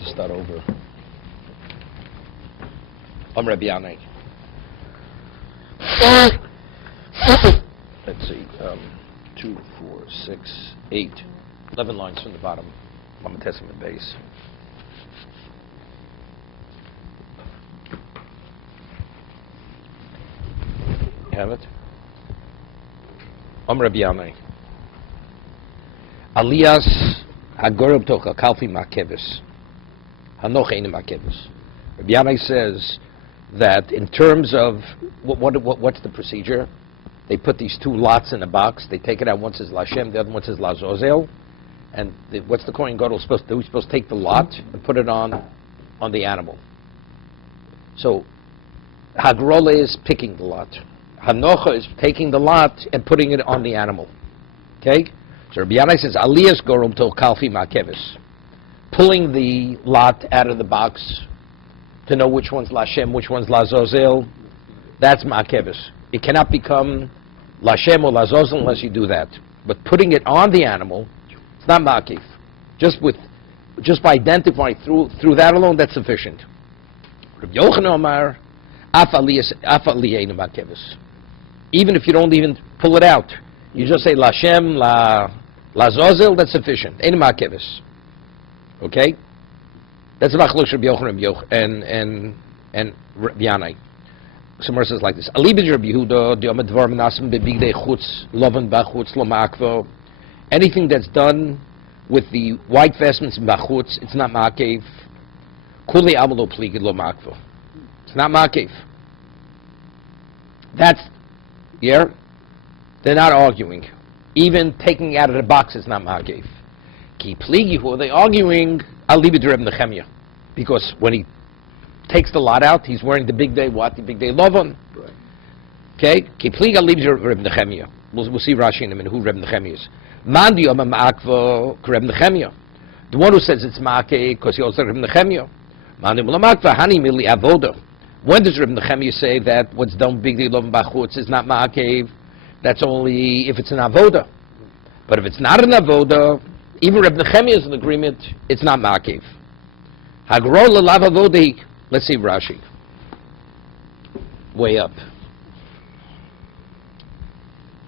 to start over. Rabbi Yanai. Let's see, 2, 4, 6, 8, 11 lines from the bottom. I'm testing the base. Have it? Rabbi Yanai. Alias Hagorob Tocha Kalfi Makevis. Hanoch Eine Makevis. Rabbi Yanai says that in terms of what's the procedure? They put these two lots in a box. They take it out. One says Lashem, the other one says Lazozel. And what's the Kohen Gadol supposed to do? He's supposed to take the lot and put it on the animal. So Hagrola is picking the lot. Hanocha is taking the lot and putting it on the animal. Okay? So Rabbi Yanai says, Aliyas gorom to kalfi makevis. Pulling the lot out of the box to know which one's Lashem, which one's Lazozel, that's makevis. It cannot become Lashem or Lazozel unless you do that. But putting it on the animal, it's not makif. Just by identifying through that alone, that's sufficient. Rabbi Yochanan Omar, af aliyah makevis. Even if you don't even pull it out, you just say Lashem, Lazozel, that's sufficient. Ein makevis. Okay? That's about Rabbi Yochanan and Rabbi Yanai. Somewhere says like this: Alibid Rabbi Yehuda, Diomad Dvar Menasim Bebigdei Chutz, Lovan Bachutz Lomakvo. Anything that's done with the white vestments in Bachutz, it's not Makev. Kuli Amalo Pligid Lomakvo. It's not Makev. That's, yeah? They're not arguing. Even taking it out of the box is not Makev. Ki Pligihu, they're arguing Alibid Reb Nechemia. Because when he takes the lot out, he's wearing the big day what? The big day Lovan. Right. Okay? Ki Plig Alibid Reb Nechemia. We'll see Rashi in a minute who Reb Nechemia is. Man di Yoma Ma'akva Reb Nechemia. The one who says it's Makev because he also Reb Nechemia. Man di Ma'akva Hani Mili Avoda. When does Reb Nechemia say that what's done big day Lovan Bachutz is not Makev? That's only if it's an avoda. But if it's not an avoda, even Reb Nechemia is in agreement, it's not makev. Hagrola lav avodi. Let's see Rashi. Way up.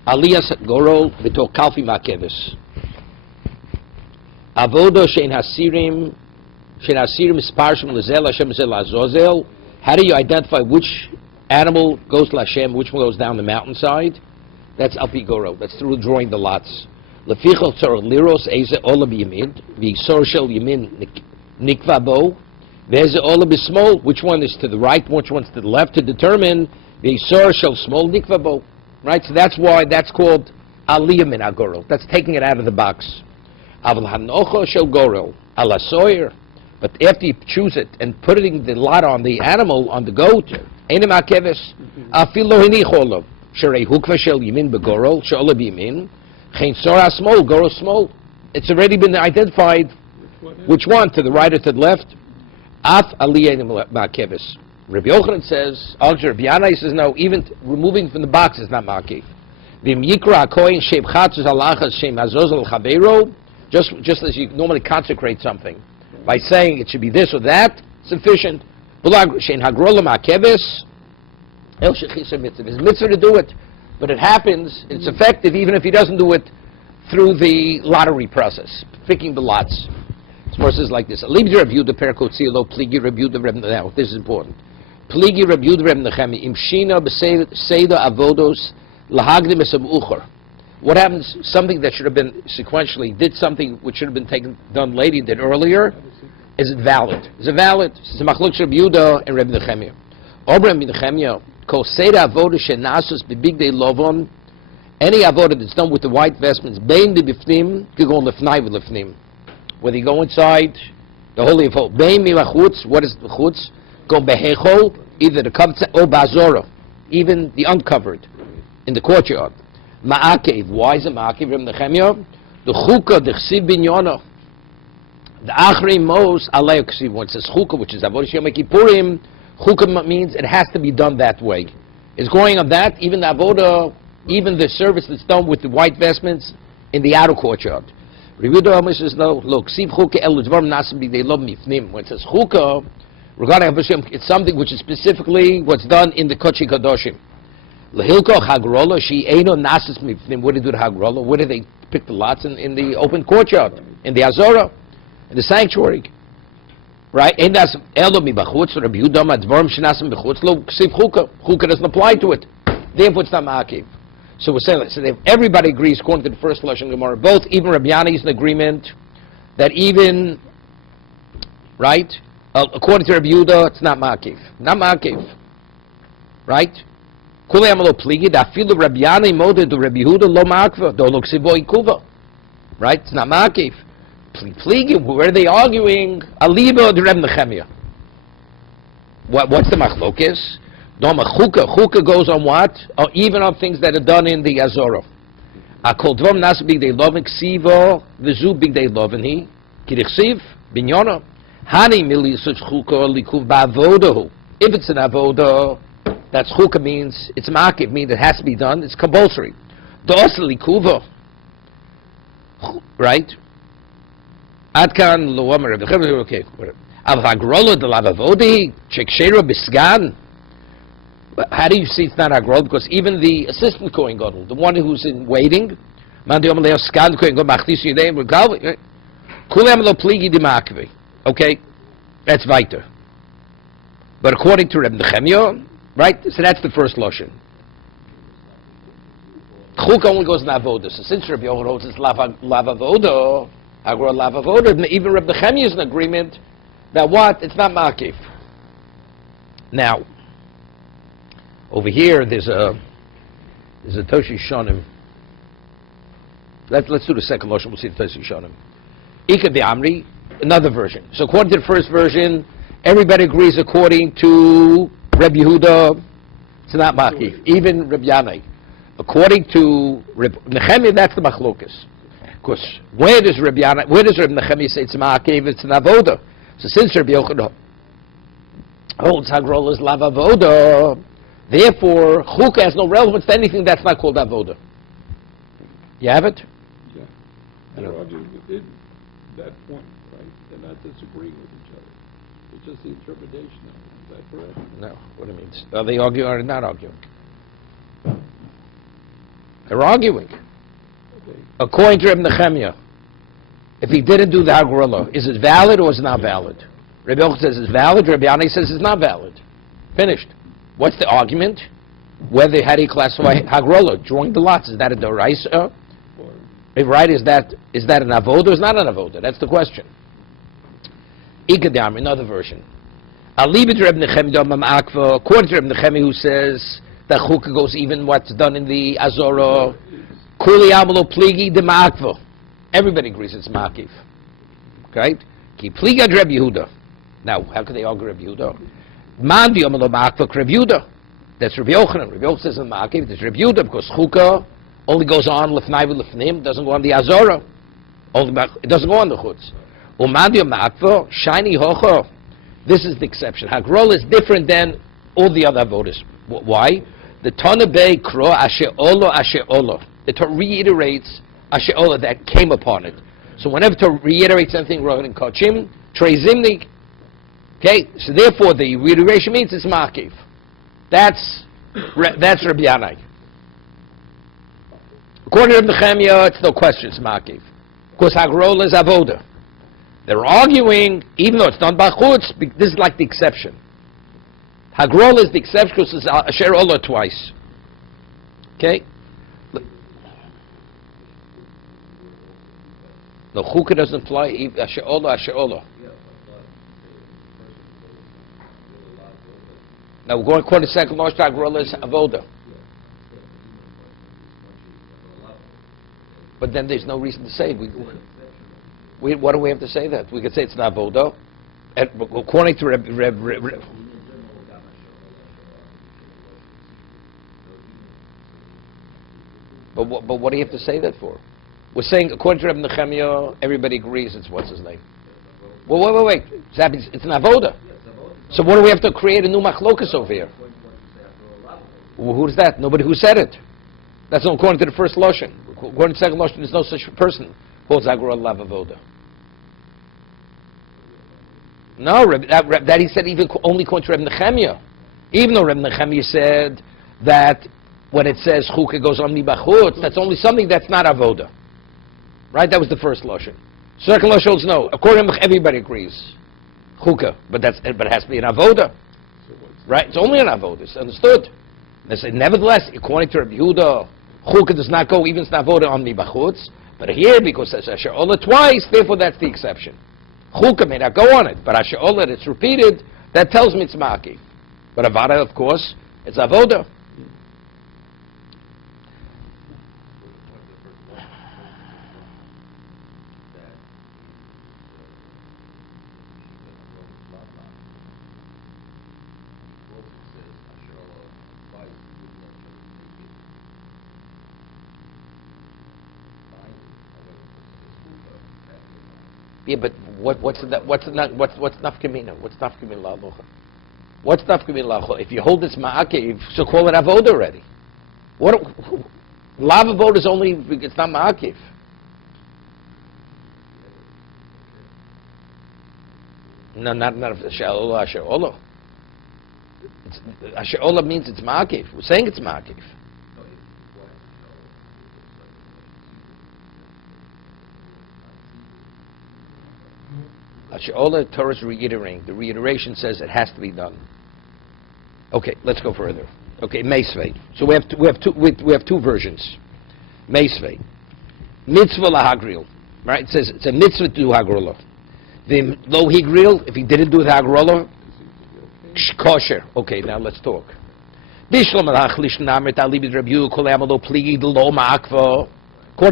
Aliyas gorol v'to kalfi makevis. Avoda shein hasirim sparshim lezel Hashem zel azozel. How do you identify which animal goes to Hashem, which one goes down the mountainside? That's alpi goro. That's through drawing the lots. Lefichol tzor liros eze ola b'yamin v'yisor shel yamin nikva bo v'eze ola b'smol. Which one is to the right? Which one's to the left? To determine v'yisor shel smol nikva bo. Right. So that's why that's called aliyah min agoro. That's taking it out of the box. Aval hanocho shel goro ala soyer. But after you choose it and putting the lot on the animal, on the goat, enim akeves afil lo hinicholo. Sherei hukva shel yamin begorol she'ola b'yamin chen sora smol goro smol. It's already been identified which one, to the right or to the left. Af aliyah ma'kevis. Rabbi Yochanan says, Rabbi Yanai says no, even removing from the box is not ma'kev. V'im yikra kohen sheib chatzos alachas sheim azozel chabeiro. Just as you normally consecrate something by saying it should be this or that, sufficient. Shein hagrola ma'kevis. It's mitzvah to do it, but it happens, it's effective even if he doesn't do it through the lottery process, picking the lots. More says like this: Alibdi Reb Yehuda perkotzilo pligi Reb Yehuda Reb. Now this is important. Pligi Reb Yehuda Reb Nechemi imshina b'seida avodos lahagdim esam uchor. What happens? Something that should have been sequentially did something which should have been done later, did earlier. Is it valid? Is it valid? It's a machlok Reb Yehuda and Reb Nechemia. Reb Nechemia. Kol seida avoda shenasus b'bigdei lovon. Any avoda that's done with the white vestments, bein b'bifnim, could go lefnai v'lefnim. Whether you go inside the holy of holies, bein milachutz. What is the chutz? Go behechol, either the covered or bazora, even the uncovered in the courtyard. Ma'akev. Why is it ma'akev? Reb Nechemia. The chukah dechsiv binyono. The achri mos alei ksiv. When it says chukah, which is avodah Yom Kippurim. Chukah means it has to be done that way. It's going on that, even the avodah, even the service that's done with the white vestments in the outer courtyard. Rabbi Yehuda says no. Look, siv chuka elu dvarim nasim b'gdei lo mifnim. When it says chuka, regarding Hashem, it's something which is specifically what's done in the Kodesh Kadoshim. Lehilko hagrola she eino nasis mifnim. What did they do to hagrola? Where did they pick the lots in the open courtyard, in the Azorah, in the sanctuary? Right? Ein das elo mibachutz. Rabbi Yehuda madvarim shenasim b'chutz lo siv chuka. Chuka doesn't apply to it. Therefore, it's not ma'akiv. So we're saying, so if everybody agrees, according to the first Lashon Gemara, both, even Rabbi Yanni is in agreement that even, right, according to Rabbi Yehuda, it's not ma'akiv. Not ma'akiv. Right? Kulei amalo pligi, dafilu Rabbi Yanni moded to Rabbi Yehuda lo ma'akva, do lo ksivo ikuva. Right? It's not ma'akiv. Pligi, where are they arguing? Aliba de Reb Nechemia. What's the machlokes? Doma chuka goes on what? Or even on things that are done in the Azorah. Akol dvom nas big day loving ksivo v'zu big day loving he kirichsiv binyona hani mili such chuka likuv ba'avodahu. If it's an avodah, that's chuka means it's ma'akiv, means it has to be done. It's compulsory. Dos likuva, right? Adkan lo amar okay. Avagrolo de lavavodi chekshera bisgan. How do you see it's not agrol? Because even the assistant Kohen Gadol, the one who's in waiting, okay, that's weiter. But according to Reb Nechemia, right? So that's the first lashon. Chuk only goes in avoda. So since Reb Yochanan holds it's lavavoda, agrol lavavoda, even Reb Nechemia is in agreement that what? It's not ma'akiv. Now, over here, there's a Toshi Shonim. Let's do the second lashon. We'll see the Toshi Shonim. Ika de Amri, another version. So according to the first version, everybody agrees. According to Reb Yehuda, it's not ma'akiv. Even Reb Yanai. According to Reb Nechemia, that's the machlokas. Because where does Reb Nechemia say it's ma'akiv? It's an avoda. So since Reb Yochanan holds hagrol is lavavoda, therefore, chukah has no relevance to anything that's not called avoda. You have it? Yeah. They're arguing within that point, right? They're not disagreeing with each other. It's just the interpretation of it. Is that correct? No. What do you mean? Are they arguing or not arguing? They're arguing. Okay. According to Reb Nechemia, if he didn't do the hagrolo, is it valid or is it not valid? Rabbi Yochanan says it's valid. Rabbi Yanai says it's not valid. Finished. What's the argument? Whether how do you classify hagrolo? Drawing the lots, is that a doraisa? If right, is that an avoda or is not an avoda? That's the question. Ikadam, another version. Alibid Reb Nechemia Akva, according to Reb Nechemia, who says that chukah goes even what's done in the Azorah. Kuli amalo pligi de ma'akva. Everybody agrees it's ma'akiv. Okay? Ki pliga Reb Yehuda. Now, how can they argue Reb Yehuda? Man diomalo ma'akva Reb Yehuda. That's Reb Yochanan. Reb Yochanan says it's ma'akiv. It's Reb Yehuda because chukah only goes on lefnai v'lefnim, doesn't go on the Azorah. It doesn't go on the chutz. Uman diom ma'akva shiny hocha. This is the exception. Hagrol is different than all the other avodas. Why? The Tana Bey Kro Asher Olo. The Torah reiterates Asher Olo that came upon it. So whenever Torah reiterates something, Rogan Kochim, Trey Zimnik. Okay, so therefore the reiteration means it's Makiv. That's Rabbi Yanai. According to Reb Nechemia, it's no question it's Makiv. Of course, Hagrol is Avoda. They're arguing, even though it's done by chutz, this is like the exception. Hagrol is the exception because it's Asher Olo twice. Okay? No, chukah doesn't fly, Asher Olo. Now we're going according to second law, Hagrol is Avoda. But then there's no reason to say what do we have to say that? We could say it's not Avoda. And according to Reb. But what do you have to say that for? We're saying, according to Reb Nechemia, everybody agrees it's what's his name. Well, wait. It's an avoda. So what do we have to create a new machlokas over here? Well, who's that? Nobody who said it. That's not according to the first lashon. According to the second lashon, there's no such person. holds Hagrola lav avoda. No, that he said even only according to Reb Nechemia. Even though Reb Nechemia said that when it says chukah goes on mibachutz, that's only something that's not avoda. Right? That was the first lashon. Second lashon holds no. According to everybody agrees, chukah, but it has to be an avoda. Right? It's only an avoda. It's understood. They say nevertheless, according to Rabbi Yehuda, chukah does not go even avoda on mibachutz. But here, because it's asher ola twice, therefore that's the exception. Chukah may not go on it, but asher ola, it's repeated, that tells me it's ma'akiv. But avada, of course, it's avoda. Yeah, but what's nafkamina? What's nafkamina la'alocha? What's nafkamina la'alocha? If you hold this ma'akiv, so call it avoda already. What? Lav avoda is only, it's not ma'akiv. No, not asher ola, asher ola. Asher ola means it's ma'akiv. We're saying it's ma'akiv. Asher Torah's reiterating. The reiteration says it has to be done. Okay, let's go further. Okay, Meisvei. So we have two versions. Meisvei, mitzvah lahagril. Right? It says it's a mitzvah to do hagrola. The lo higril, if he didn't do the hagrola, kosher. Okay, now let's talk. According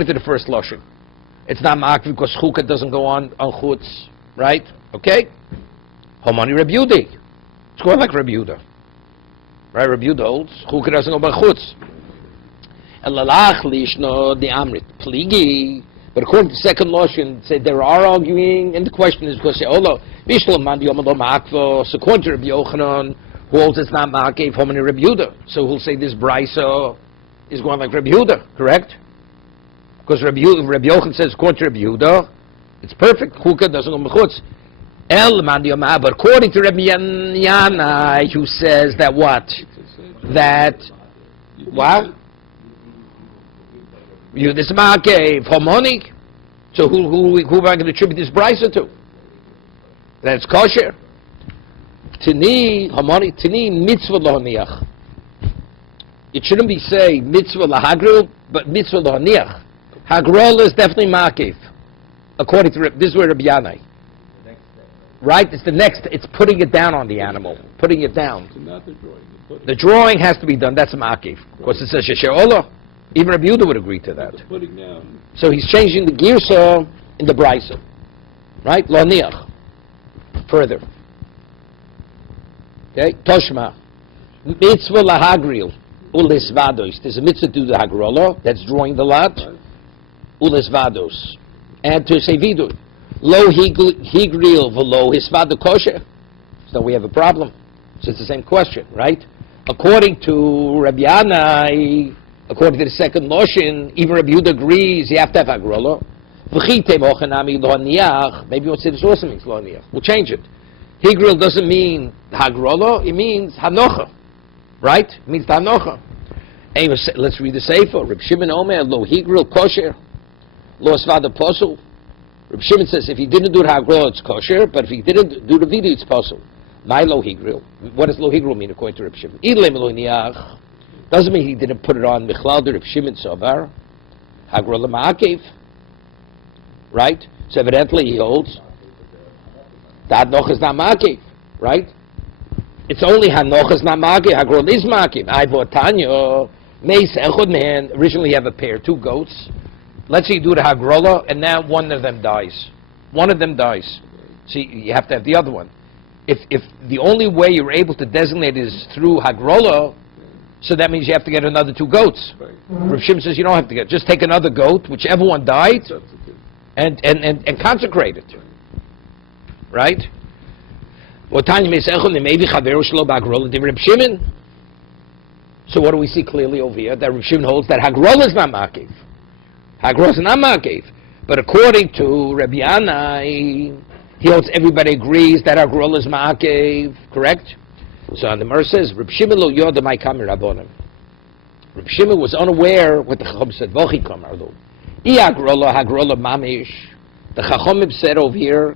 to the first lashon, it's not ma'akv because chukah doesn't go on chutz. Right? Okay? Homani Rabbi Yudi. It's going like Rabbi Yehuda. Right? Rabbi Yehuda holds. Chukah doesn't go by chutz. And lalach lishno the amrit pligi. But according to the second lashon, say they are arguing, and the question is because olo bishlam man yomado ma'akvo. So according to Rabbi Yochanan, who holds it's not ma'akev, homani Rabbi Yehuda. So who'll say this brisa is going like Rabbi Yehuda, correct? Because Rabbi Yochanan says according to Rabbi Yehuda, it's perfect. Chukah doesn't go mechutz. El man yoma, but according to Rabbi Yanai, who says that what? That what? You this ma'akev harmonic. So who am I going to attribute this brisa to? That it's kosher. Tini harmonic. Tini mitzvah lohaniach. It shouldn't be say mitzvah lahagril, but mitzvah lohaniach. Hagrol is definitely ma'akev. According to this is where Rabbi Yanai. Right? It's the next, it's putting it down on the animal. Putting it down. So not the drawing. The drawing has to be done. That's ma'akiv. Of course it says Shesher Ola. Even Rabbi Yehuda would agree to that. Putting down. So he's changing the girsa in the brisa. Right? Lo niach. Further. Okay? Toshma. Mitzvah lahagril. Ulis vados. There's a mitzvah to do the hagrola. That's drawing the lot. Right. Ulis vados. And to say vidu, lo higril v'lo hisvadu kosher. So we have a problem. So it's the same question, right? According to Rabbi Yanai, according to the second lashon, even Rabbi Yehuda agrees you have to have hagrola. Maybe you won't say this also means lo niach. We'll change it. Higril doesn't mean hagrola, it means hanocha. Right? It means hanocha. Anyway, let's read the sefer. Reb Shimon Omer, lo higril kosher. Lo svada posel. Reb Shimon says if he didn't do the hagrol, it's kosher, but if he didn't do the vidu, it's posel. My lo higril. What does lo higril mean according to Reb Shimon? Idlem lo niach. Doesn't mean he didn't put it on michlal de Reb Shimon sovar. Hagrol ma'akev. Right? So evidently he holds that hanoch is not ma'akev. Right? It's only hanoch is not ma'akev. Hagrol is ma'akev. I bought Tanya. Meis echod man. Originally you have a pair, 2 goats. Let's say you do the hagrola, and now one of them dies. One of them dies. See, you have to have the other one. If the only way you're able to designate is through hagrola, so that means you have to get another 2 goats. Right. Rav Shimon says you don't have to get. Just take another goat, whichever one died, and consecrate it. Right? So what do we see clearly over here? That Rav Shimon holds that hagrola is not makiv. Hagros is not ma'akev. But according to Rabbi Yanai, he holds everybody agrees that Hagrola is ma'akev, correct? So the Gemara says, Reb Shimon lo yoda mai kamer rabbonim. Reb Shimon was unaware what the Chacham said. Vochi kamer lo. I Hagrola mamish. The Chacham said over here,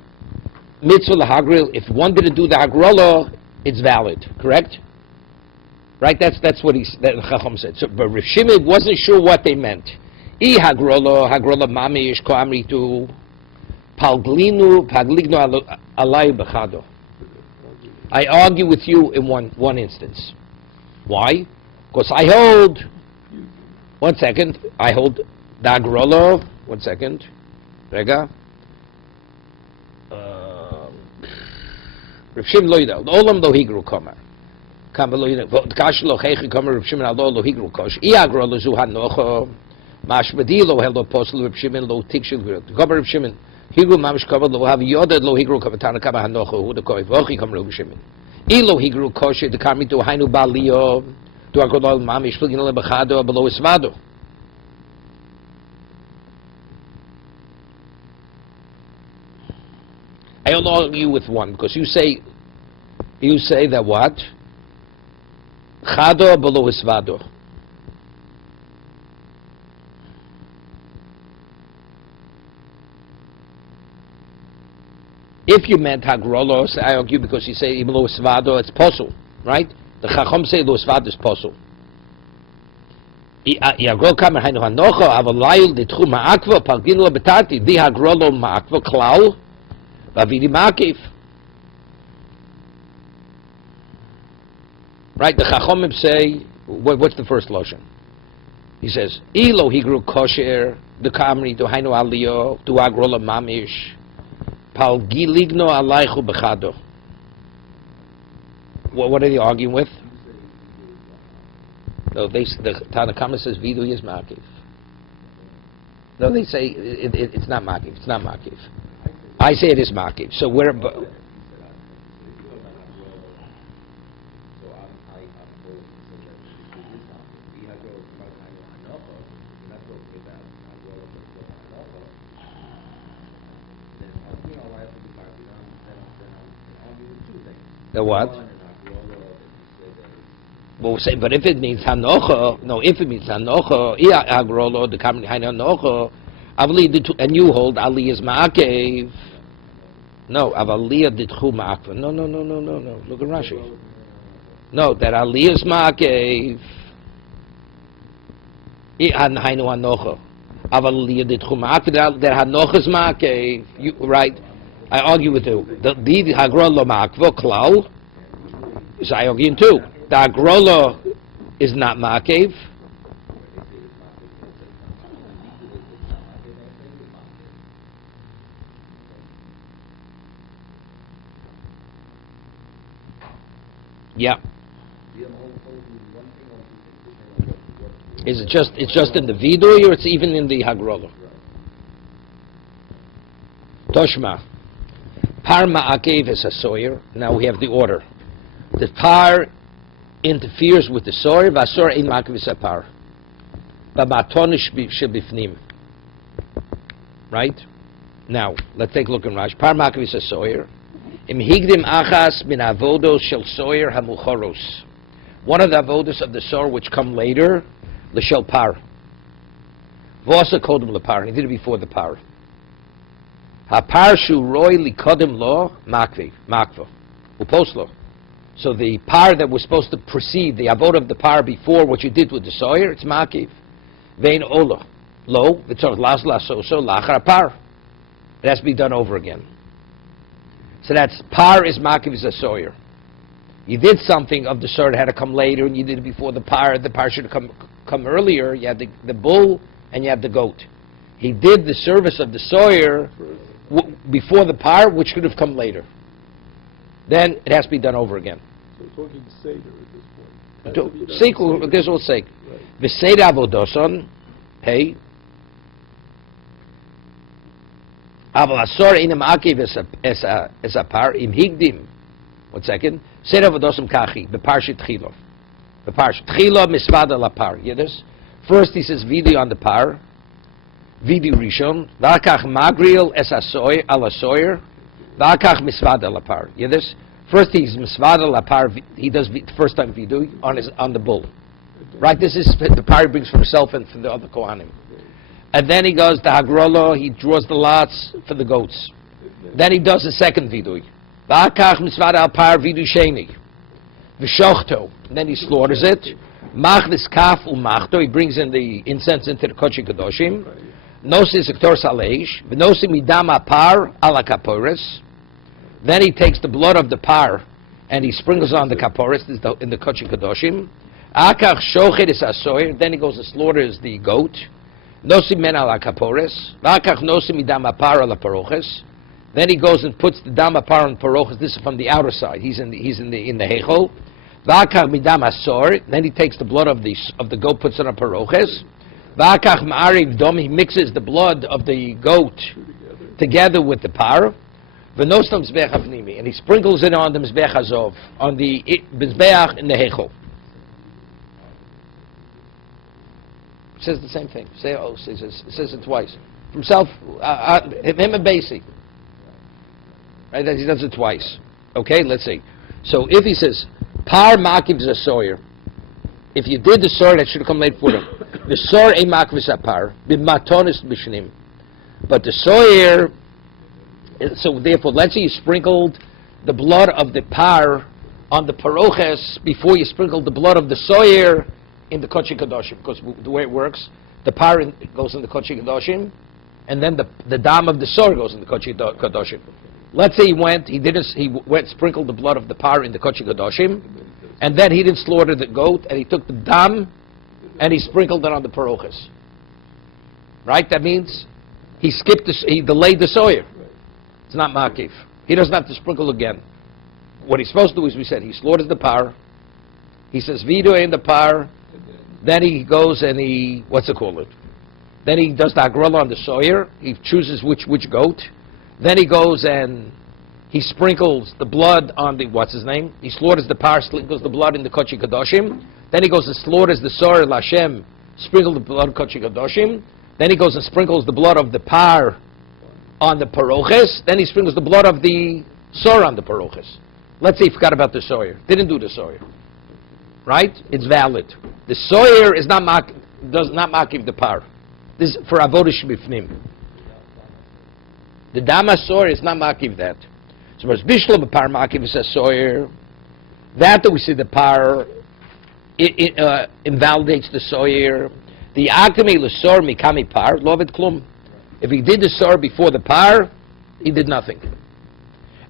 mitzvah lahagril. If one didn't do the Hagrola, it's valid, correct? Right? That's what that Chacham said. So, but Reb Shimon wasn't sure what they meant. I Hagrola mamish ko amritu palgligno alay bechado. I argue with you in one instance. Why? Because I hold. 1 second. I hold the Hagrola. 1 second. Rega. Reb Shimon lo yidal. Olam lo higru kamer. Kamer lo yidal. Kash lo chechi kamer Reb Shimon lo higru kosh. I Hagrola zu hanocho. Mashmadi lo helo posel Reb Shimon lo tikshil kamer Reb Shimon. Higru mamish kamer lo have yoded lo higru kamer tana kamer hanocho hu de koi vochi kamer Reb Shimon. I lo higru kosh de kamer to hainu balio to Hagrola mamish plugin le bechado below isvado. I don't argue with one because you say that what? Chado below isvado. If you meant Hagrolos, I argue because you say below isvado, it's possible, right? The Chacham say lo isvado is possible. Hagrol kamer hainu hanocho avalayul ditchu ma'akva palgin lo betati di Hagrolo ma'akva klal. Right, the Chachomim say, what's the first lotion? He says, Ilo higru kosher, the kamri, to hainu aliyo, to agrola mamish, pal giligno alaychu bechado. What are they arguing with? No, the Tanakama says, Vidu is makiv. No, they say, it's not makiv, it's not makiv. I say it is makiv. So where? The what? Well, say, but if it means hanocha, no. If it means hanocha, agrolo the kamri hanocha, and you hold ali is makiv. No, Avaliyah ditchu ma'akva. No. Look at Rashi. No, that Aliyah is ma'akev. Hainu hanocha. Avaliyah ditchu ma'akva. That hanocha is ma'akev. Right? I argue with you. The Hagrola ma'akva klal. Is I argue too. The Hagrola is not ma'akev. Yeah. Is it just? It's just in the vidui, or it's even in the Hagrola? Toshma. Par ma'akev is a soyer. Now we have the order. The par interferes with the soyer. Vasor ein ma'akev is a par. B'matonish shebifnim. Right. Now let's take a look in Rashi. Par ma'akev is a soyer. Im higdim achas min avodos shel soyer hamuchoros. One of the avodos of the soyer which come later, l'shel par. V'asa kodem lepar. He did it before the par. Hapar shu roy likodem lo makva uposlo. So the par that was supposed to precede the avod of the par before what you did with the soyer, it's makiv. Vein olo lo v'tzorch las lasoso lachar par. It has to be done over again. So that's par is makiv is a soyer. You did something of the sort that had to come later, and you did it before the par. The par should have come earlier. You had the bull and you have the goat. He did the service of the soyer before the par, which should have come later. Then it has to be done over again. So we're talking Seder at this point. Sequel, this will say, V'seder avodoson, hey. Aval asor inem akiv es a par im higdim. 1 second. Seder avodosom kachi beparshit tchilov. Beparshit tchilov misvada la par. Hear this? First he says vidi on the par. vidi rishon, v'akach magril es asoyer al asoyer, v'akach misvad al apar. You hear this? First he's misvad al apar. He does the first time vidui on the bull. Right. This is the par he brings for himself and for the other kohanim. And then he goes the hagrolo. He draws the lots for the goats. Then he does the second vidui. V'akach misvad al par vidui sheni. V'shochto. And then he slaughters it. Machlis kaf umachto. He brings in the incense into the kodesh kadoshim. Nosi sektor saleish. V'nosi midam apar ala kaporis. Then he takes the blood of the par and he sprinkles on the kaporis in the kodesh kadoshim. Akach shochet is asoyer. Then he goes and slaughters the goat. Nosi men ala kaporis. V'akach nosi midam apar ala paroches. Then he goes and puts the dam apar on paroches. This is from the outer side. He's in the hechol. V'akach midam asor. Then he takes the blood of the goat, puts it on paroches. V'akach ma'ariv dom. He mixes the blood of the goat together with the par. V'nosam mizbeach avnimi. And he sprinkles it on the mizbeach azov, on the mizbeach in the hechol. Says the same thing. Says it twice. Himself, him and Basi. Right? He does it twice. Okay, let's see. So if he says, par makiv is a sawyer. If you did the sawyer, that should have come late for him. The sawyer a makiv is a par. B'matonis b'shnim. But the sawyer, so therefore, let's say you sprinkled the blood of the par on the paroches before you sprinkled the blood of the sawyer in the kodesh kadoshim, because the way it works, the par goes in the kodesh kadoshim, and then the dam of the sor goes in the kodesh kadoshim. Let's say he went sprinkled the blood of the par in the kodesh kadoshim, and then he didn't slaughter the goat, and he took the dam and he sprinkled it on the paroches. Right? That means he delayed the soyer. It's not makif. He doesn't have to sprinkle again. What he's supposed to do is, we said, he slaughters the par. He says vido in the par. Then he goes and then he does the agrollah on the sawyer. He chooses which goat. Then he goes and he sprinkles the blood on the, he slaughters the par, sprinkles the blood in the kodesh kadoshim. Then he goes and slaughters the sawyer Lashem, sprinkles the blood of kodesh kadoshim. Then he goes and sprinkles the blood of the par on the paroches. Then he sprinkles the blood of the sawyer on the paroches. Let's say he forgot about the sawyer. Didn't do the sawyer. Right? It's valid. The sawyer is does not makiv the par. This is for avodah b'fnim. The dama sawyer is not makiv that. So as bishlo b'par makiv is a sawyer. That we see the par invalidates the sawyer. The agdami l'sor mikami par lovet klum. If he did the sawyer before the par, he did nothing.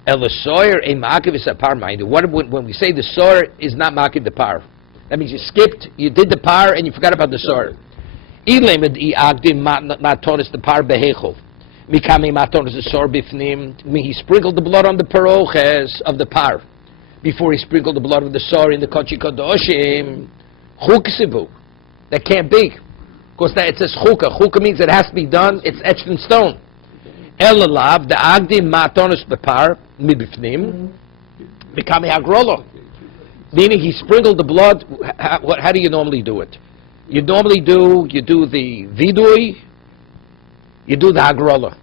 El sawyer a makiv is a par mind. When we say the sawyer is not makiv the par, that means you did the par and you forgot about the sawyer. Ilemed I agdim matonis the par behechol. Mikami matonis the sawyer bifnim. He sprinkled the blood on the paroches of the par before he sprinkled the blood of the sawyer in the kodesh kadoshim. Chukisibu. That can't be, because it says chukah. Chukah means it has to be done. It's etched in stone. Elalav the agdim matonis the par mibifnim. Mikami hagrolo. Meaning he sprinkled the blood. How do you normally do it? You do the vidui, you do the hagrola.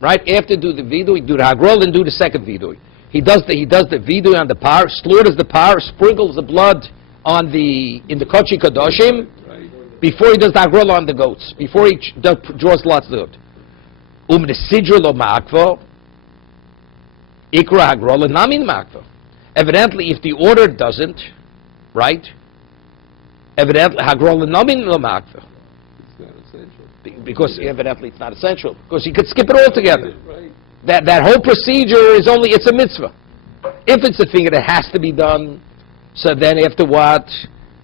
Right? After you do the vidui, you do the hagrola and do the second vidui. He does the vidui on the par, slaughters the par, sprinkles the blood in the kodesh kadoshim before he does the hagrola on the goats, before he draws lots of it. The sidra lo ma'akvo, ikra hagrola namin ma'akvo. Evidently, if the order doesn't, right? Evidently, hagrola namin lo ma'akvo. It's not essential. Because evidently it's not essential. Because you could skip it altogether. Right. That whole procedure it's a mitzvah. If it's a thing that has to be done, so then after what?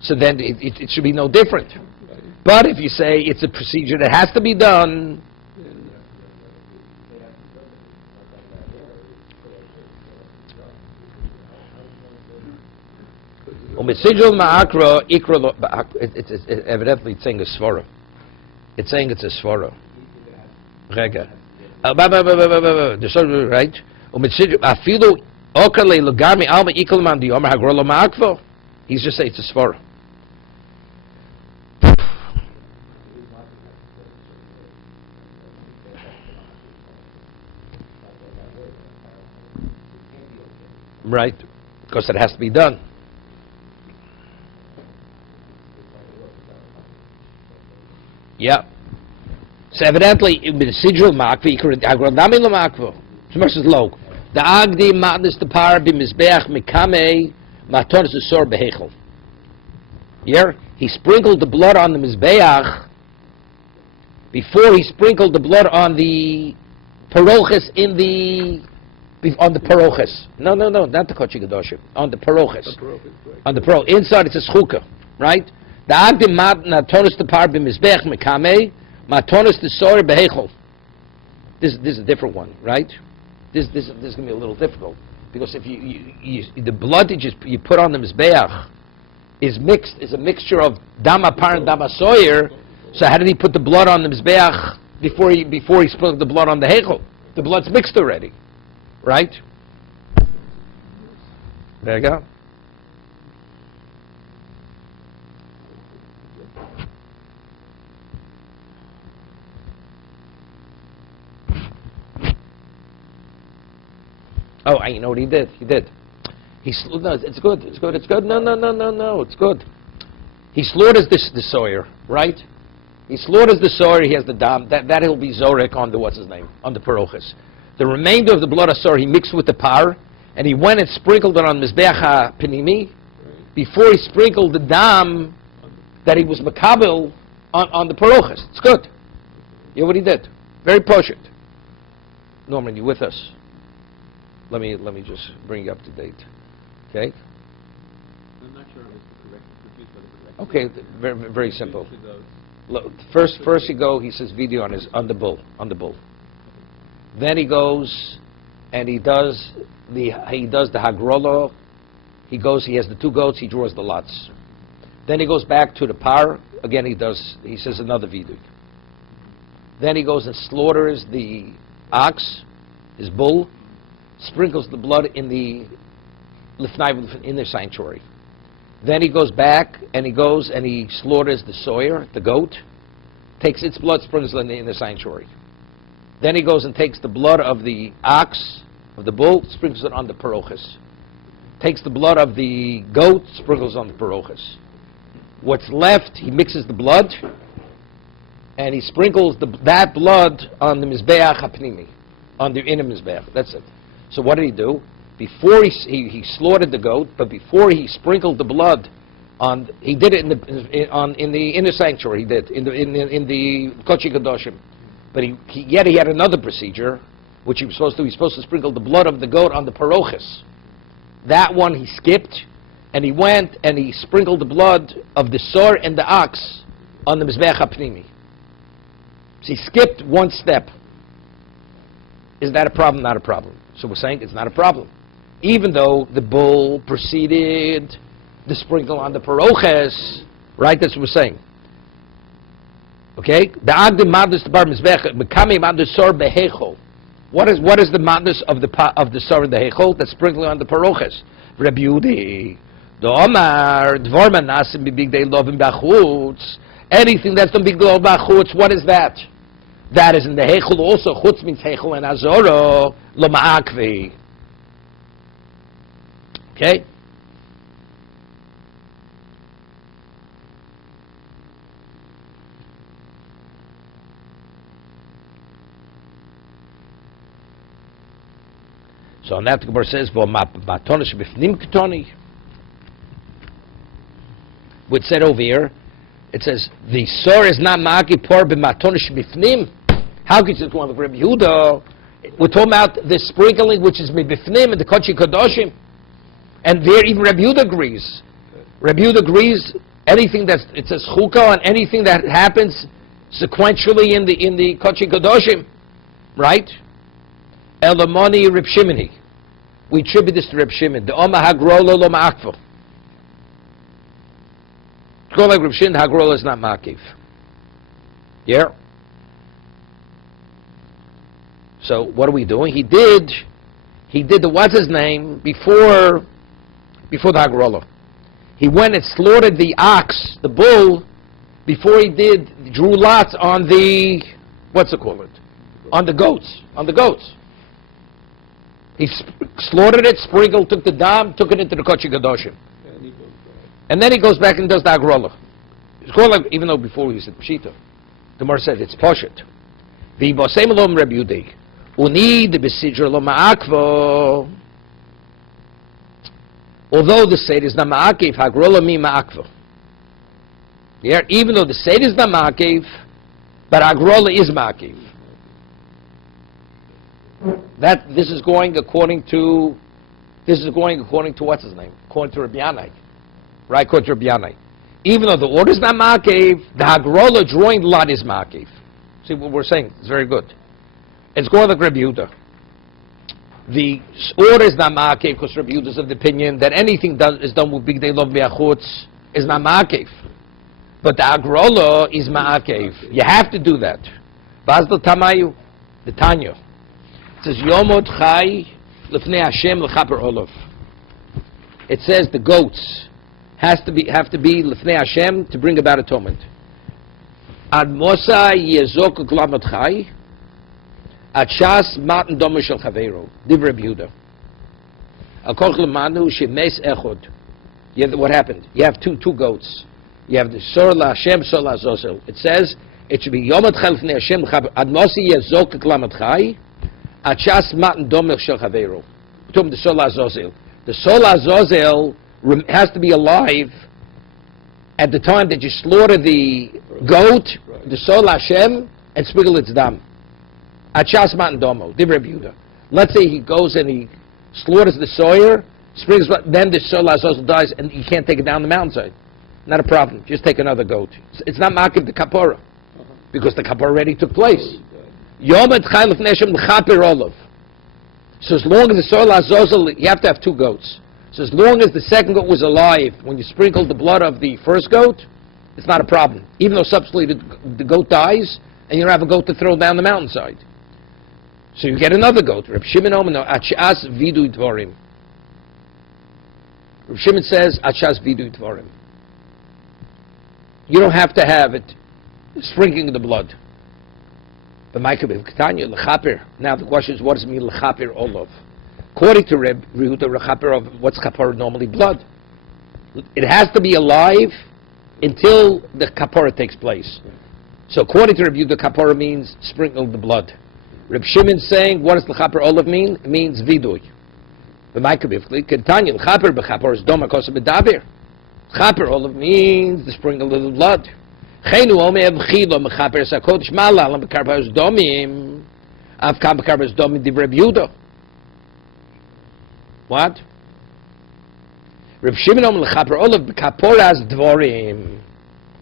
So then it should be no different. Right. But if you say it's a procedure that has to be done, it's evidently it's saying a svara. It's saying it's a svara. Rega. Right? He's just saying it's a svara. Right, because it has to be done. Yeah. So evidently, residual makvi, agronami lo makvo. Shemos is low. The agdi matnis the par b'mizbeach mikame matonis usor behechel. Here, he sprinkled the blood on the mizbeach before he sprinkled the blood on the paroches on the paroches. No, not the kochi gadoshim. On the paroches. On the pro. Inside it's a schukah, right? The agdi matonis the par b'mizbeach mikame matonis the sor behechel. This is a different one, right? This is going to be a little difficult because if you the blood that you put on the mizbeach is a mixture of dama par and dama soyer. So how did he put the blood on the mizbeach before he sprinkled the blood on the hechel? The blood's mixed already, right? There you go. Oh, you know what he did? No, it's good. No, it's good. He slaughters the sawyer, right? He slaughters the sawyer. He has the dam. That he'll be zorek on the on the paroches. The remainder of the blood of sawyer he mixed with the par, and he went and sprinkled it on mizbeach penimi before he sprinkled the dam that he was makabel on the paroches. It's good. You know what he did? Very poshut. Norman, you with us? Let me just bring you up to date. Okay? I'm not sure I was confused by the correct. Okay, very, very simple. Look, first he says video on the bull. Then he goes and he does the hagrolo. He has the two goats, he draws the lots. Then he goes back to the par, again he says another video. Then he goes and slaughters the ox, his bull, sprinkles the blood in the sanctuary. Then he goes back and he slaughters the sawyer, the goat, takes its blood, sprinkles it in the sanctuary. Then he goes and takes the blood of the ox, of the bull, sprinkles it on the paroches. Takes the blood of the goat, sprinkles on the paroches. What's left, he mixes the blood, and he sprinkles that blood on the mizbeach hapnimi, on the inner mizbeach. That's it. So what did he do? Before he slaughtered the goat, but before he sprinkled the blood he did it in the inner sanctuary. He did in the kochi kadoshim. But he had another procedure, which he was supposed to do. He was supposed to sprinkle the blood of the goat on the paroches. That one he skipped, and he went and he sprinkled the blood of the sor and the ox on the mizbeach hapnimi. So he skipped one step. Is that a problem? Not a problem. So we're saying it's not a problem. Even though the bull preceded the sprinkle on the paroches, right? That's what we're saying. Okay? The agdim madus the bar mizbech mekame madus sor behechol. What is the madus of the sor and the hechol? That's sprinkling on the paroches. Rabbi Yudi, the Omar, dvorman nasim b'bigdei lovim b'achutz. Anything that's done big lov b'achutz, what is that? That is in the hechol also. Chutz means hechol and azoro lo ma'akvi. Okay? So on that the Gemara says, "V'matonish b'fnim ketoni." Which said over here, it says the sor is not ma'aki por b'matonish b'fnim. How could you one with Rabbi Yehuda? We're talking about the sprinkling, which is b'fnim and the kochi kadoshim, and there even Rabbi Yehuda agrees. Rabbi Yehuda agrees anything it says chukah on anything that happens sequentially in the kochi kadoshim, right? Elamoni Reb Shimoni. We attribute this to Reb Shimon. The Oma Hagrolo lo ma'akvo. It's called like Reb Shimon, Hagrolo is not ma'akiv. Yeah? So what are we doing? He did the what's his name before the Hagrolo. He went and slaughtered the ox, the bull, before he drew lots on the, what's it called? On the goats. He slaughtered it, sprinkled, took the dam, took it into the Kodesh Kadoshim. And he goes back. And then he goes back and does the Agrola. It's called like, even though before we said Pshita. The Gemara said it's Poshet. V'ibosem lo Reb Yudei. Uni de besidra lo ma'akvo. Although the Seder is not ma'akev, Hagrola mi ma'akvo. Yeah, even though the Seder is not ma'akev, but Agrola is ma'akev. This is going according to what's his name? According to Rabbi Yanai. Right, according to Rabbi Yanai. Even though the order is not ma'akev, the Hagrola drawing the lot is ma'akev. See what we're saying? It's very good. It's going like Rabbi Yehuda. The order is not ma'akev because Rabbi Yehuda is of the opinion that anything is done with big day love me'achutz is not ma'akev. But the Hagrola is ma'akev. You have to do that. Vaz lo tamayu, the Tanya. It says Yomot Chai Lefnei Hashem L'Chaper Olav. It says the goats have to be Lefnei Hashem to bring about atonement. Ad Mosa Yezok Glamot Chai Ad Shas Matan Domer Shel Chaveiro Div Reb Yehuda Al Koch Lemanu Shemes Echod. What happened? You have two goats. You have the Sor La Hashem, Sor La Azazel. It says it should be Yomot Chai Lefnei Hashem L'Chaper Ad Mosa Yezok Glamot Chai Achas matan domer shel chaveiro. We're talking the Sol Azazel. The Sol Azazel has to be alive at the time that you slaughter the goat, the Sol Hashem, and sprinkle its dam. Achas matan domo. Divrei Yehuda. Let's say he goes and he slaughters the sawyer, sprinkles, then the Sol Azazel dies, and you can't take it down the mountainside. Not a problem. Just take another goat. It's not makiv the kapora, because the kapora already took place. Yom Chai Lefnei Hashem L'Chaper Olav. So as long as the Sol Azazel, you have to have two goats. So as long as the second goat was alive, when you sprinkled the blood of the first goat, it's not a problem. Even though subsequently the goat dies, and you don't have a goat to throw down the mountainside. So you get another goat. Reb Shimon Omer Achas Vidu Dvorim. Reb Shimon says Achas Vidu Dvorim. You don't have to have it sprinkling the blood. Now the question is, what does it mean l'chaper olav? According to Reb Yehuda, l'chaper of what's kapara normally? Blood. It has to be alive until the kapara takes place. So according to Reb Yehuda, kapara means sprinkle the blood. Reb Shimon saying, what does l'chaper olav mean? It means vidui. L'chaper b'chapor is doma kosa b'daber. L'chaper olav means the sprinkle of the blood. What? Reb Shimon Omer L'Chaper Olav B'Kaporas Dvorim.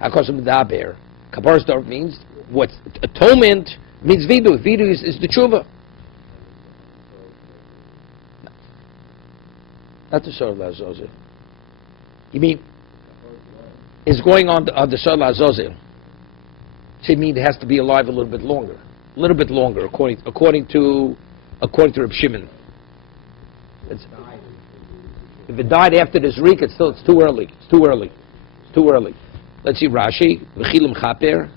Kaporas Dvorim means what? Atonement means vidu. Vidu is the tshuva. Not the Sol Azazel. You mean is going on the Sol Azazel. So you mean it has to be alive a little bit longer, according to Reb Shimon. If it died after the Zrik, it's too early. It's too early. Let's see Rashi. V'chilim chaper.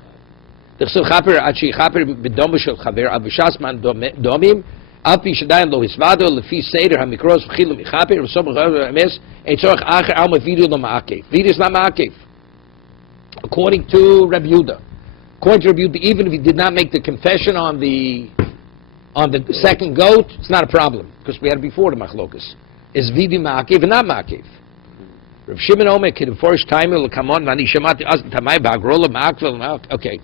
D'chsev chaper achi chaper b'dom shel chaver avishas man domim. Alpi shadayin lo hisvado lefi seder hamikros v'chilim chaper v'som chaver ein tzorach acher alma vidu lo ma'akev. Vidu is not ma'akev. According to Rabbi Yehuda. According to Rabbi Yehuda, even if he did not make the confession on the second goat, it's not a problem, because we had it before the machlokas. Is vidi ma'akev and not ma'akev? Rav Shimon Omer can enforce time will come on. Vani shamati azn tamay ba'agrola ma'akvel. Okay.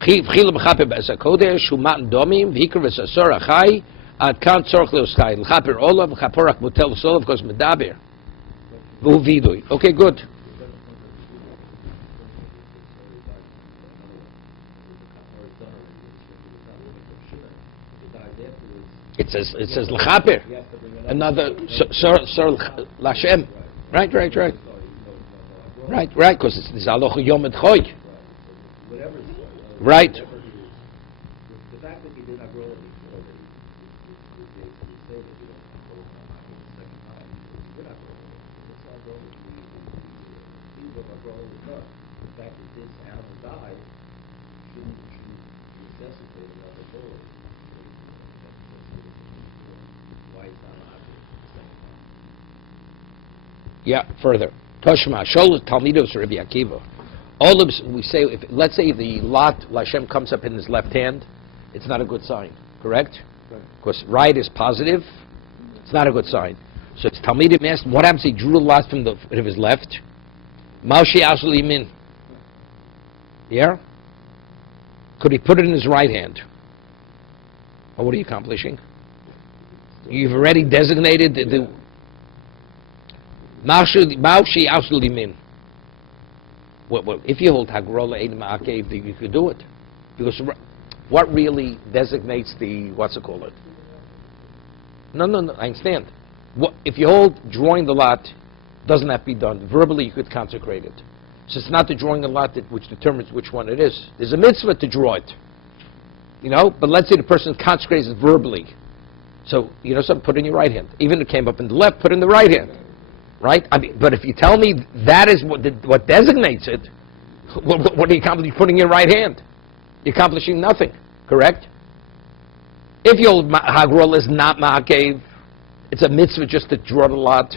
V'chila b'chaper b'esakodesh hu matan domim v'hikr v'sasor achai ad kan tzorch leoschai l'chaper olav v'chaporak motel solav because medaber v'hu vidui. Okay, good. It says l'chaper, another sor l'Hashem, right, because it's aloch yom et choy, right. The fact that he did not grow it before that he say that you don't grow it the second time, you're not growing it. It's not growing it. These are not growing it. The fact that this animal died shouldn't necessitate another growing. why it's not obvious at the same time. Yeah, further. Toshma, Shol Talmidos Rabbi Akiva. All of we say, let's say the lot Lashem comes up in his left hand, it's not a good sign, correct? Because right is positive, it's not a good sign. So it's Talmidim asked, what happens if he drew a lot from his left? Maushi Asli Min. Yeah? Could he put it in his right hand? Or what are you accomplishing? You've already designated the Maushi Asli Min. Well, if you hold Hagrola Ein Ma'akev, you could do it. Because what really designates the, what's it called? No, I understand. If you hold drawing the lot, doesn't have to be done. Verbally, you could consecrate it. So it's not the drawing the lot which determines which one it is. There's a mitzvah to draw it. But let's say the person consecrates it verbally. So, something, put in your right hand. Even if it came up in the left, put in the right hand. Right? But if you tell me that is what designates it, what are you accomplishing? Putting your right hand. You're accomplishing nothing. Correct? If your hagrol is not ma'akev, it's a mitzvah just to draw the lot,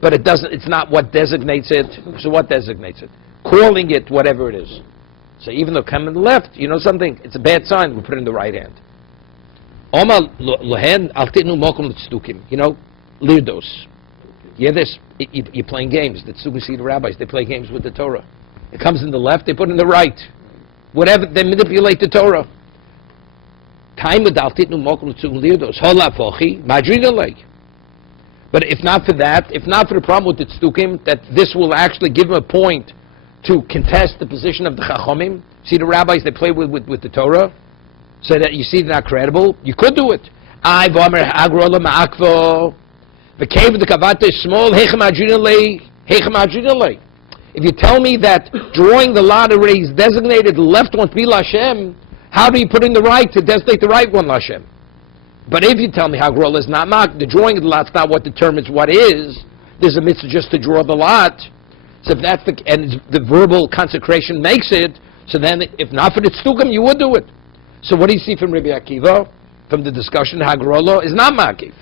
but it's not what designates it. So what designates it? Calling it whatever it is. So even though come in the left, something, it's a bad sign, we put it in the right hand. Lirdos. You're playing games. The Tzubusi rabbis, they play games with the Torah. It comes in the left, they put it in the right. Whatever, they manipulate the Torah. But if not for that, if not for the problem with the Tzdukim, that this will actually give him a point to contest the position of the Chachomim. See the rabbis, they play with the Torah, so that you see they're not credible. You could do it. If you tell me that drawing the lot already is designated the left one to be Lashem, how do you put in the right to designate the right one Lashem? But if you tell me Hagrol is not marked, the drawing of the lot's not what determines what is, there's a mitzvah just to draw the lot. So if that's and the verbal consecration makes it, so then if not for the Tzdukim, you would do it. So what do you see from Rabbi Akiva? From the discussion, Hagrolo is not Makiv.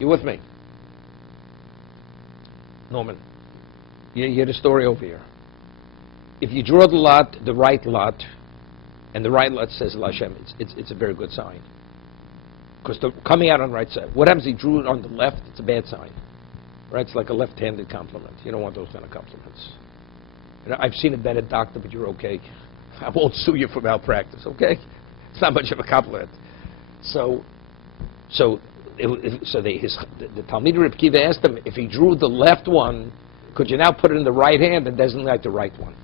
You with me? Norman, you hear the story over here. If you draw the lot, the right lot, and the right lot says Lashem, it's a very good sign. Because coming out on the right side. What happens if you drew it on the left? It's a bad sign. Right? It's like a left-handed compliment. You don't want those kind of compliments. I've seen a better doctor, but you're okay. I won't sue you for malpractice, okay? It's not much of a compliment. So the Talmud Rabbi Kiva asked him, if he drew the left one, could you now put it in the right hand and designate the right one?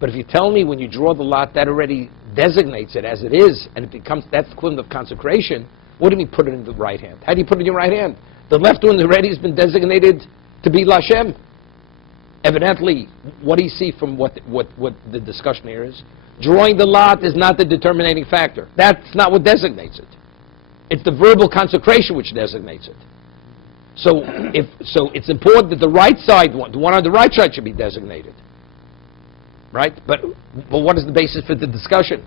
But if you tell me when you draw the lot, that already designates it as it is, and it becomes, that's the equivalent of consecration, what do you mean put it in the right hand? How do you put it in your right hand? The left one already has been designated to be Lashem. Evidently, what do you see from what the discussion here is? Drawing the lot is not the determining factor. That's not what designates it. It's the verbal consecration which designates it. So it's important that the right side one, the one on the right side, should be designated. Right? But what is the basis for the discussion?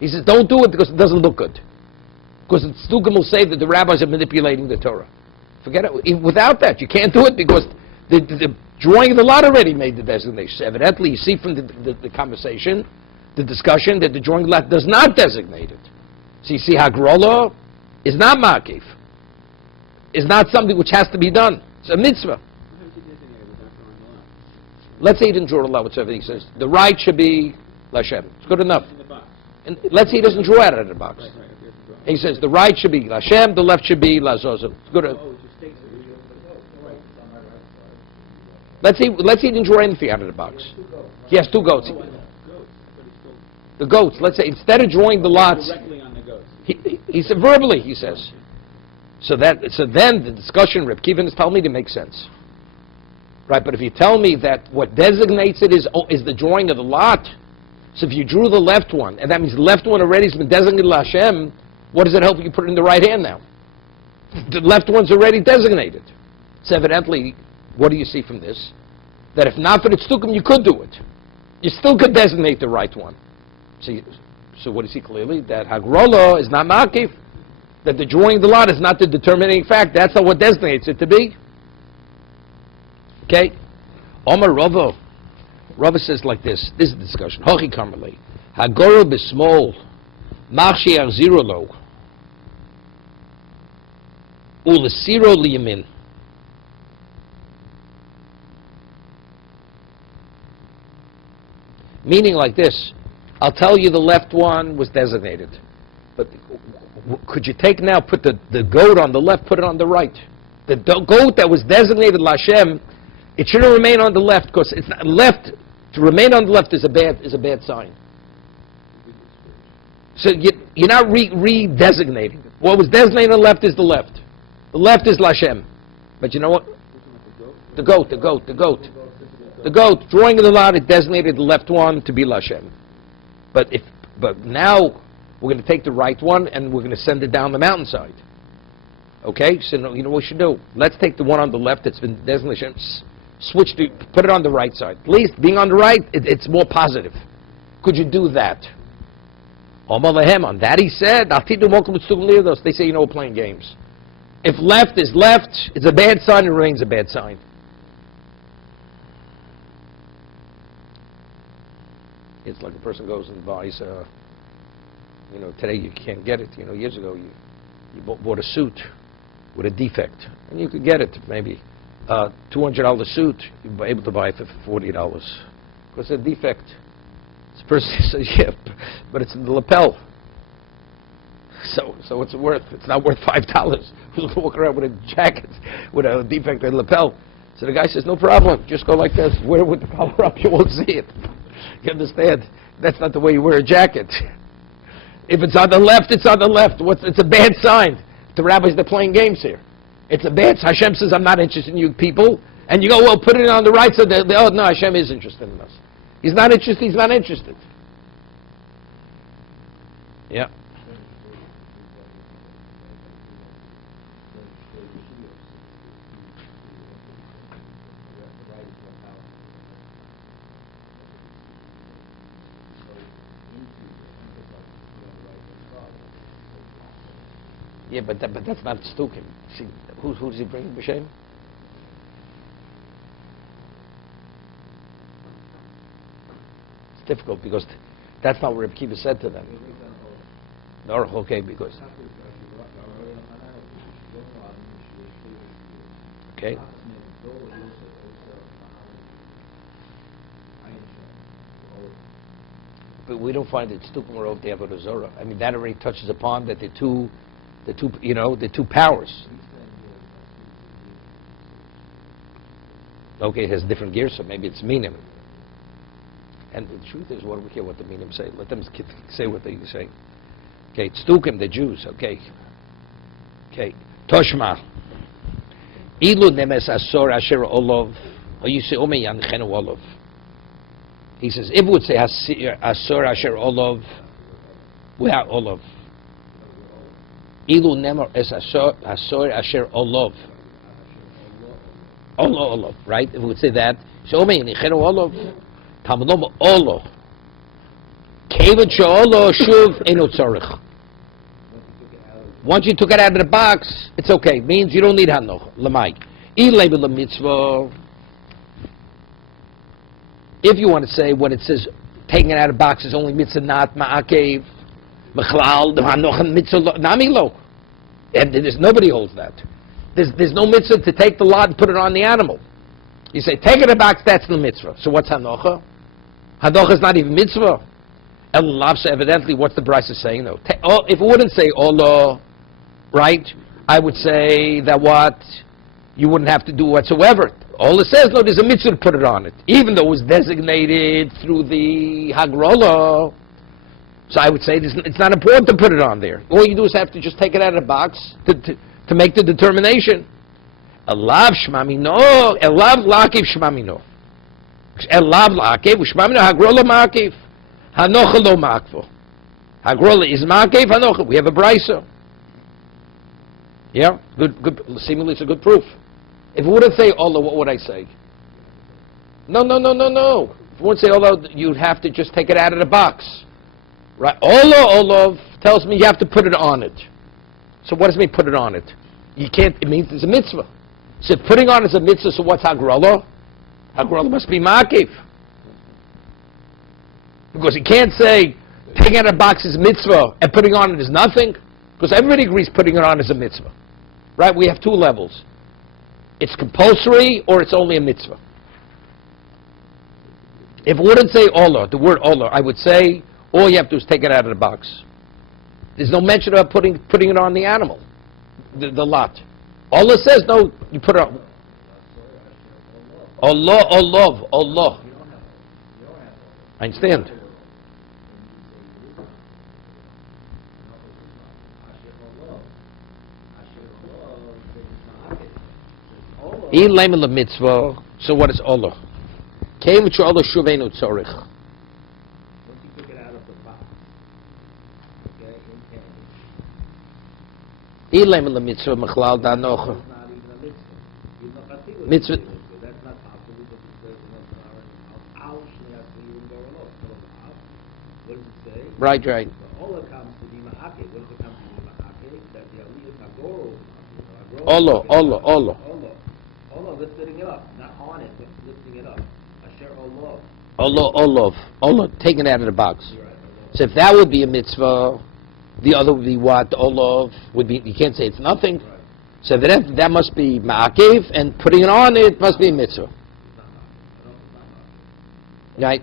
He says, don't do it because it doesn't look good. Because the Tzdukim will say that the rabbis are manipulating the Torah. Forget it. Without that, you can't do it because the drawing of the lot already made the designation. Evidently, you see from the conversation, the discussion, that the drawing of the lot does not designate it. So you see, Hagrola is not Makif. It's not something which has to be done. It's a mitzvah. Let's say he didn't draw the lot whatsoever. He says, the right should be Lashem. It's good enough. And let's say he doesn't draw out of the box. He says, the right should be Lashem, the left should be Lazozel. It's good enough. Let's say he didn't draw anything out of the box. He has two goats. The goats, let's say, instead of drawing the lots, he said verbally, he says. So then the discussion, Reb Kiva and his Talmud, it makes sense. Right, but if you tell me that what designates it is the drawing of the lot, so if you drew the left one, and that means the left one already has been designated Lashem, what does it help you put it in the right hand now? The left one's already designated. So evidently, what do you see from this? That if not for the Tzdukim, you could do it. You still could designate the right one. So what do you see clearly? That Hagrola is not Makif. That the drawing of the lot is not the determining fact. That's not what designates it to be. Okay? Omar Rava. Rava says like this. This is the discussion. Hochi Kamerle. Hagoro b'smol. Machshi arziro lo. U'lesiro liyamin. Meaning like this. I'll tell you the left one was designated. But could you take now, put the goat on the left, put it on the right? The goat that was designated Lashem, it shouldn't remain on the left, because it's not left. To remain on the left is a bad sign. So you're not re-designating. What was designated on the left is the left. The left is Lashem. But you know what? The goat. The goat, drawing of the lot, it designated the left one to be Lashem. But now we're going to take the right one and we're going to send it down the mountainside. Okay? So you know what we should do? Let's take the one on the left that's been designated, put it on the right side. At least being on the right, it's more positive. Could you do that? On that he said, they say, we're playing games. If left is left, it's a bad sign, it remains a bad sign. It's like a person goes and buys, today you can't get it. Years ago you bought a suit with a defect, and you could get it maybe $200 suit. You'd be able to buy it for $40 because it's a defect. This person says, yeah, but it's in the lapel. So what's it worth? It's not worth $5. Who's going to walk around with a jacket with a defect in the lapel? So the guy says, no problem. Just go like this. Wear it with the collar up. You won't see it. You understand? That's not the way you wear a jacket. If it's on the left, it's on the left. It's a bad sign. The rabbis, they're playing games here. It's a bad sign. Hashem says, I'm not interested in you people. And you go, well, put it on the right. So oh, no, Hashem is interested in us. He's not interested. He's not interested. Yeah. Yeah, but that's not stukim. See, who does he bring, B'Shem? It's difficult because that's not what Reb Kiva said to them. No, okay, because... Okay. But we don't find it stukim or of the Avodah Zorah. I mean, that already touches upon that the two powers. Okay, it has different gears, so maybe it's minim. And the truth is, what do we care what the minim say? Let them say what they say. Okay, it's Stukim, the Jews. Okay. Toshma. Ilu nemes asor asher olov. Or you say ome yanchenu olov. He says, if we would say asor asher olov, we have olov. Ilu nemar es asor asher olov. Olov, right? If we would say that, so ome yanchenu olov. Tamlom olo. Kevin she'olo shuv eno tzorich. Once you took it out of the box, it's okay. It means you don't need hanoch. Lamai. Ilabel mitzvah. If you want to say what it says, taking it out of the box is only mitzvah, not ma'akev, mechlal, hanoch and mitzvah, namilo. And nobody holds that. There's no mitzvah to take the lot and put it on the animal. You say, take it in the box, that's the mitzvah. So what's hanocha? Hanocha is not even mitzvah. El Lavsa, evidently, what's the Bryce is saying, though? If it wouldn't say Ola, right, I would say that what? You wouldn't have to do whatsoever. All it says, no, there's a mitzvah to put it on it, even though it was designated through the Hagrola. So I would say it's not important to put it on there. All you do is have to just take it out of the box to make the determination. Elav shmamino, elav lakiv shmamino. Elav lakiv, shmamino hagrola makiv. Hanocha lo makvo. Hagrola is makiv, hanocha. We have a brisa. Yeah? Good. Seemingly it's a good proof. If it wouldn't say Allah, what would I say? No. If it wouldn't say Allah, you'd have to just take it out of the box. Right? Allah tells me you have to put it on it. So what does it mean, put it on it? You can't, it means it's a mitzvah. So if putting on is a mitzvah, so what's hagrala? Hagrala must be ma'akev. Because you can't say, taking out a box is mitzvah and putting on it is nothing. Because everybody agrees putting it on is a mitzvah. Right? We have two levels. It's compulsory or it's only a mitzvah. If it wouldn't say olah, the word olah, I would say all you have to do is take it out of the box. There's no mention about putting it on the animal, the lot. Allah says no, you put it on. Allah. I understand. Mitzvah. So what is Allah? Came with Allah shuvenu tzorich. Once you took it out of the box, okay, in candy, Mitzvah machlal danocha. it's not even a mitzvah. You're not gonna Mitzvah. That's not possible because it says in the Al Shneasiyim Gorolot. What does it say? Right. So Allah comes to be ma'ake. What does it come to be ma'ake? That the Aliyah Tagoro. Allah. Allah, lifting it up, not on it, but lifting it up. Asher Allah, taken out of the box. You're right, So if that would be a mitzvah, the other would be what? Allah would be, you can't say it's nothing. Right. So that must be ma'akev, and putting it on it must be a mitzvah. It's not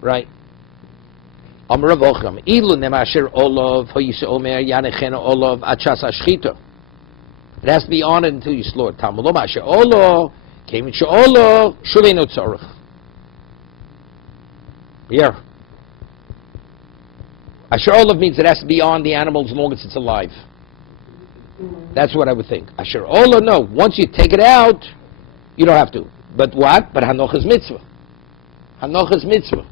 Right. Amar Rav Ocham, ilu nemasher olav, hoyise omer, yanechena olav, achas ashchita. It has to be on it until you slaughter. Talmud lo masher olav, kemin she'olav, shuvenu tzorich. Yeah. Asher olav means it has to be on the animal as long as it's alive. That's what I would think. Asher olav, no. Once you take it out, you don't have to. But what? But hanoch is mitzvah. Hanoch is mitzvah.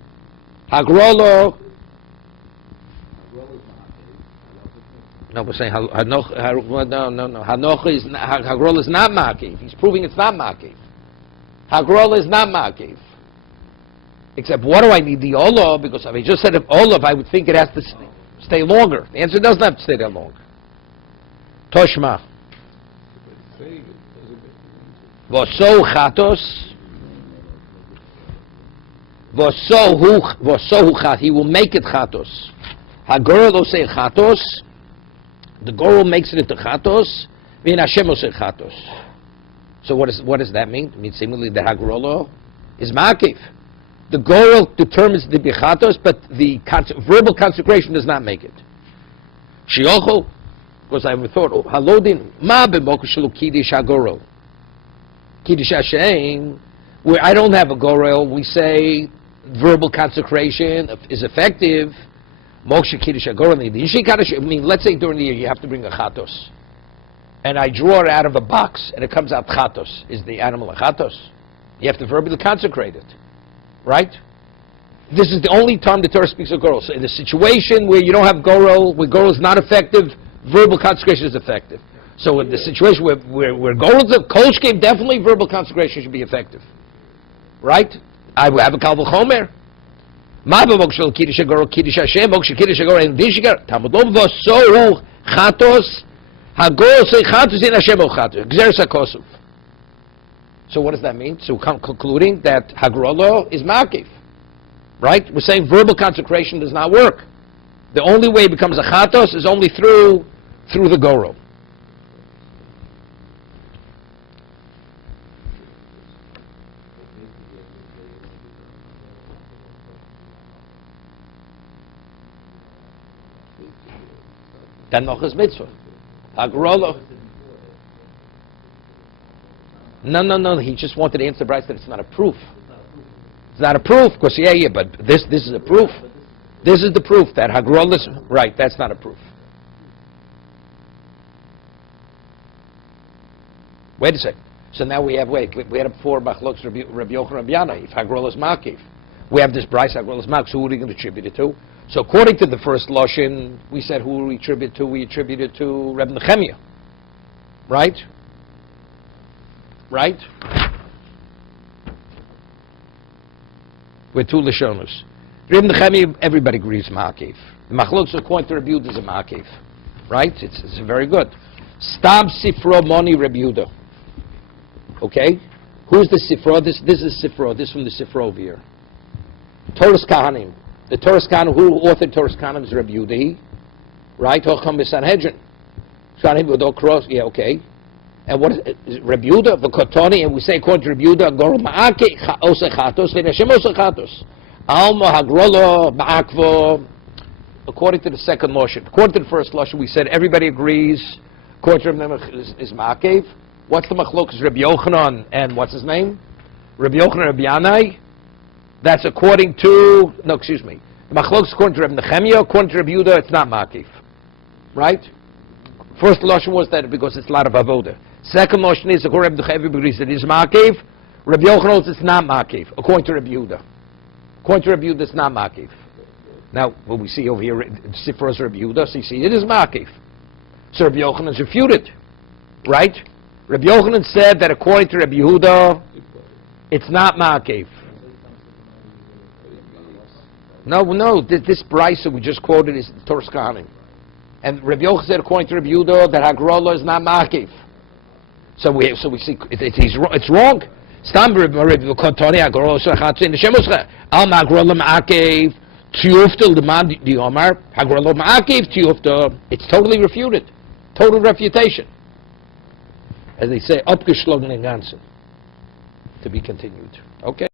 Hagrolo. No, we're saying hanoch. No. Hanoch is hagrolo is not ma'akev. He's proving it's not ma'akev. Hagrolo is not ma'akev. Except, what do I need the olav? Because if I just said olav, I would think it has to stay longer. The answer doesn't have to stay that long. Toshma. Voso chatos. Voso chat. He will make it chatos. Hagora lo say chatos. The Goro makes it into chatos. V'in Hashem say chatos. So what does that mean? It means similarly the Hagorolo is ma'akev. The Goro determines the bichatos, but the verbal consecration does not make it. Shiocho, because I thought, halodin ma b'mokushelu kiddush hagoro. Kiddush Hashem, where I don't have a Goro, we say verbal consecration is effective. Moksha kiddush hagoro. I mean, let's say during the year you have to bring a chatos, and I draw it out of a box, and it comes out chatos. Is the animal a chatos? You have to verbally consecrate it. Right? This is the only time the Torah speaks of Goro. So in a situation where you don't have Goro, where Goro is not effective, verbal consecration is effective. So in the situation where Goro is a kolshkev, definitely verbal consecration should be effective. Right? I will have a kal v'chomer. Ma b'mokshel kiddush hagoro kiddush Hashem mokshe kiddush hagoro and dishigar Talmud lo v'soru chatos hagoro say chatos in Hashem o chatos gzeres hakosuv. So what does that mean? So we're concluding that Hagrolo is ma'akev. Right? We're saying verbal consecration does not work. The only way it becomes a chatos is only through the Goro. Then noch is mitzvah. Hagrolo. No. He just wanted to answer Bryce that it's not a proof. It's not a proof, because but this is a proof. This is the proof that Hagrol is right. That's not a proof. Wait a second. So now we had before Machlokes Rabbi Yochanan Rabbi Yana. If Hagrol is Makiv, we have this Bryce Hagrol is Makiv. So who are we going to attribute it to? So according to the first Lashon, we said who we attribute to? We attribute it to Reb Nechemia. Right? Right? With two Lashonos. Reb Nechemia, everybody agrees Ma'akev. The Machlokes according to Rabbi Yehuda is a Ma'akev. right? It's very good. Stam Sifro Moni Reb Yehuda. Okay? Who's the Sifro? This is Sifro. This is from the Sifro over here. Torah Kahanim. The Torah Kahanim, who authored Torah Kahanim is Reb Yehuda. Right? Hocham B'Sanhedrin. Sanhedrin with all cross. Yeah, okay. And what is Reb Yehuda? V'Kotoni, and we say according to Reb Yehuda, Gor Ma'ake Ose Chatos, V'Nashem Ose Chatos. Alma Hagrolo Ma'akvo. According to the second Lashon. According to the first Lashon, we said everybody agrees. According to Reb Yehuda is Ma'akev. What's the Machlok? Reb Yochanan and what's his name? Reb Yochanan Reb Yanai. That's according to, no, excuse me. The Machlok is according to Reb Nechemia. According to Reb Yehuda, it's not Ma'akev. Right? First Lashon was that because it's a lot of avoda. Second Lashon is according to Reb Nechemia agrees that it is Ma'akev. Reb Yochanan holds it's not Ma'akev. According to Reb Yehuda. According to Reb Yehuda, it's not Ma'akev. Now, what we see over here, Sifros Reb Yehuda, so you see it is Ma'akev. So Reb Yochanan is refuted. Right? Reb Yochanan said that according to Reb Yehuda, it's not Ma'akev. No, this brisa we just quoted is Torah Kahanim. And Reb Yochanan said according to Reb Yehuda that Hagrola is not Ma'akev. So we see it's wrong. Stam Reb Kotoni Hagrola Shachatz in the Shemos Al Hagrola Ma'akev Tiyufta L'man Yomar Hagrola Ma'akev Tiyufta. It's totally refuted. Total refutation. As they say, abgeschlagene Ganzen. To be continued. Okay.